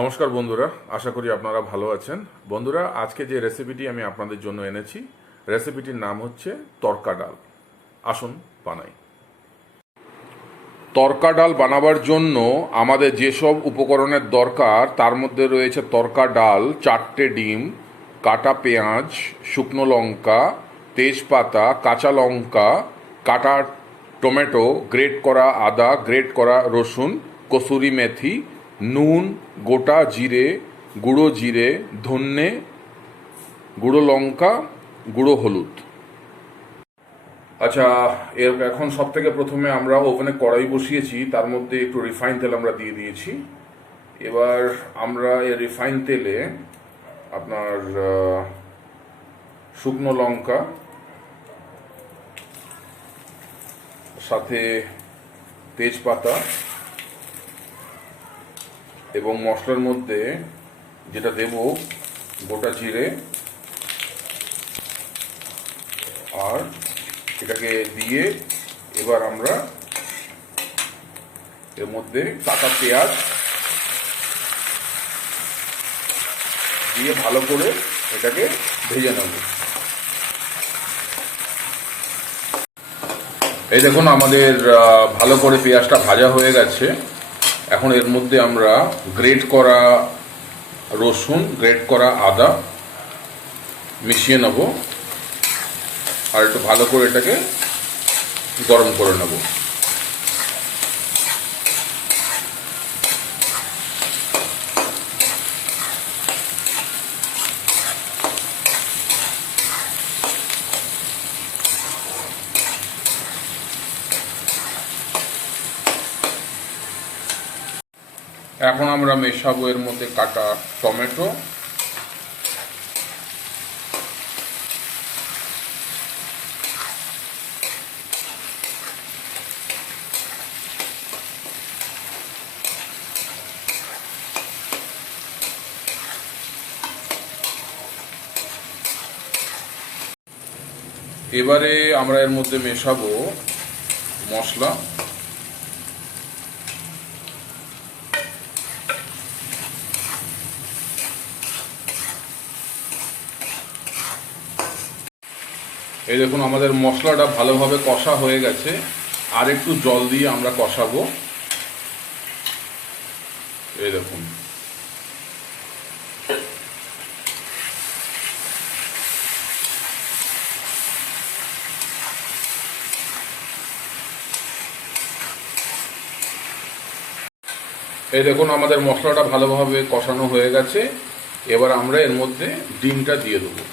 নমস্কার বন্ধুরা, আশা করি আপনারা ভালো আছেন। বন্ধুরা, আজকে যে রেসিপিটি আমি আপনাদের জন্য এনেছি, রেসিপিটির নাম হচ্ছে তরকা ডাল। আসুন বানাই। তরকা ডাল বানাবার জন্য আমাদের যেসব উপকরণের দরকার তার মধ্যে রয়েছে তরকা ডাল, 4টে ডিম, কাটা পেঁয়াজ, শুকনো লঙ্কা, তেজপাতা, কাঁচা লঙ্কা, কাটা টমেটো, গ্রেট করা আদা, গ্রেট করা রসুন, কসুরি মেথি, নুন, গোটা জিরে, ধনে, গুঁড়ো লঙ্কা, গুঁড়ো হলুদ। আচ্ছা, এখন সব থেকে প্রথমে আমরা ওভেনে কড়াই বসিয়েছি, তার মধ্যে একটু রিফাইন তেল আমরা দিয়ে দিয়েছি। এবার আমরা এই রিফাইন তেলে আপনার শুকনো লঙ্কা, সাথে তেজপাতা এবং মশলার মধ্যে যেটা দেব গোটা জিরে, আর এটাকে দিয়ে এবার আমরা এর মধ্যে কাটা পেঁয়াজ দিয়ে ভালো করে এটাকে ভেজে নেব। এই দেখুন, আমাদের ভালো করে পেঁয়াজটা ভাজা হয়ে গেছে। এখন এর মধ্যে আমরা গ্রেট করা রসুন, গ্রেট করা আদা মিশিয়ে নেব, আর একটু ভালো করে এটাকে গরম করে নেব। এখন আমরা মেশাবো এর মধ্যে কাটা টমেটো, এবারে আমরা এর মধ্যে মেশাবো মশলা। এই দেখুন, আমাদের মশলাটা ভালোভাবে কষা হয়ে গেছে। আর একটু জল দিয়ে আমরা কষাবো। এই দেখুন, আমাদের মশলাটা ভালোভাবে কষানো হয়ে গেছে। এবার আমরা এর মধ্যে ডিমটা দিয়ে দেবো।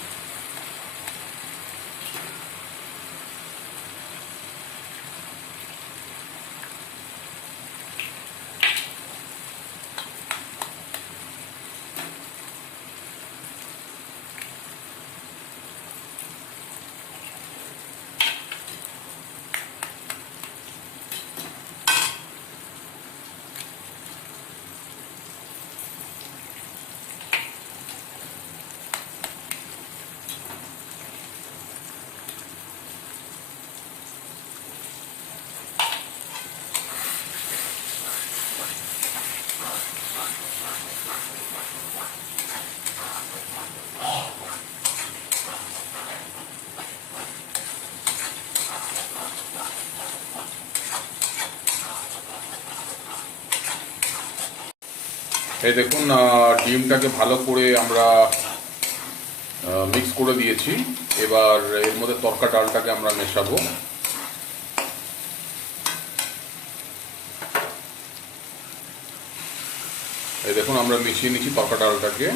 এই দেখুন, ডিমটাকে ভালো করে আমরা মিক্স করে দিয়েছি। এবার এর মধ্যে তরকা ডালটাকে আমরা মেশাবো। এই দেখুন, আমরা মিশিয়ে নিচ্ছি তরকা ডালটাকে।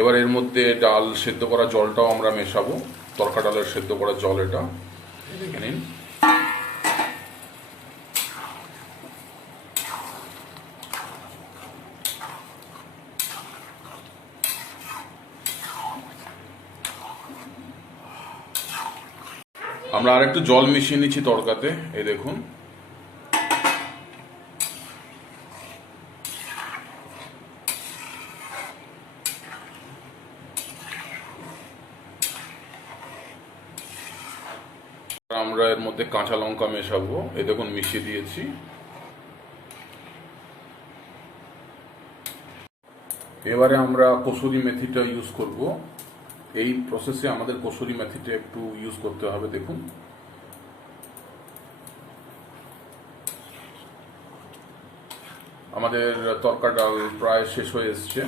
এবার এর মধ্যে ডাল সেদ্ধ করা জলটাও আমরা মেশাবো, তরকা ডালের সেদ্ধ করা জল এটা, দেখে নিন। আমরা আরেকটু জল মিশিয়ে নিচ্ছি তরকাতে। এই দেখুন, আমরা এর মধ্যে কাঁচা লঙ্কা মেশাবো। এই দেখুন মিশিয়ে দিয়েছি। এবারে আমরা কসুরি মেথিটা ইউজ করব। এই প্রসেসে আমাদের কসুরি মেথিটা একটু ইউজ করতে হবে। দেখুন আমাদের তরকা ডাল প্রায় শেষ হয়ে এসছে।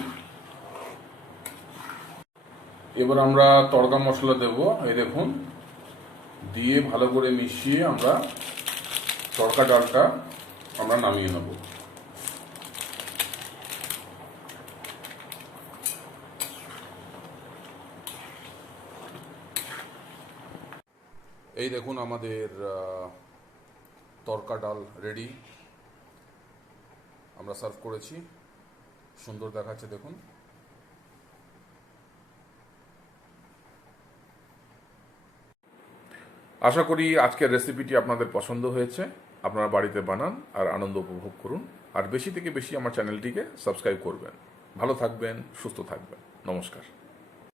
এবার আমরা তড়কা মশলা দেব। এই দেখুন, দিয়ে ভালো করে মিশিয়ে আমরা তড়কা ডালটা আমরা নামিয়ে নেব। এই দেখুন আমাদের তড়কা ডাল রেডি। আমরা সার্ভ করেছি, সুন্দর দেখাচ্ছে দেখুন। আশা করি আজকের রেসিপিটি আপনাদের পছন্দ হয়েছে। আপনারা বাড়িতে বানান আর আনন্দ উপভোগ করুন। আর বেশি থেকে বেশি আমার চ্যানেলটিকে সাবস্ক্রাইব করবেন। ভালো থাকবেন, সুস্থ থাকবেন। নমস্কার।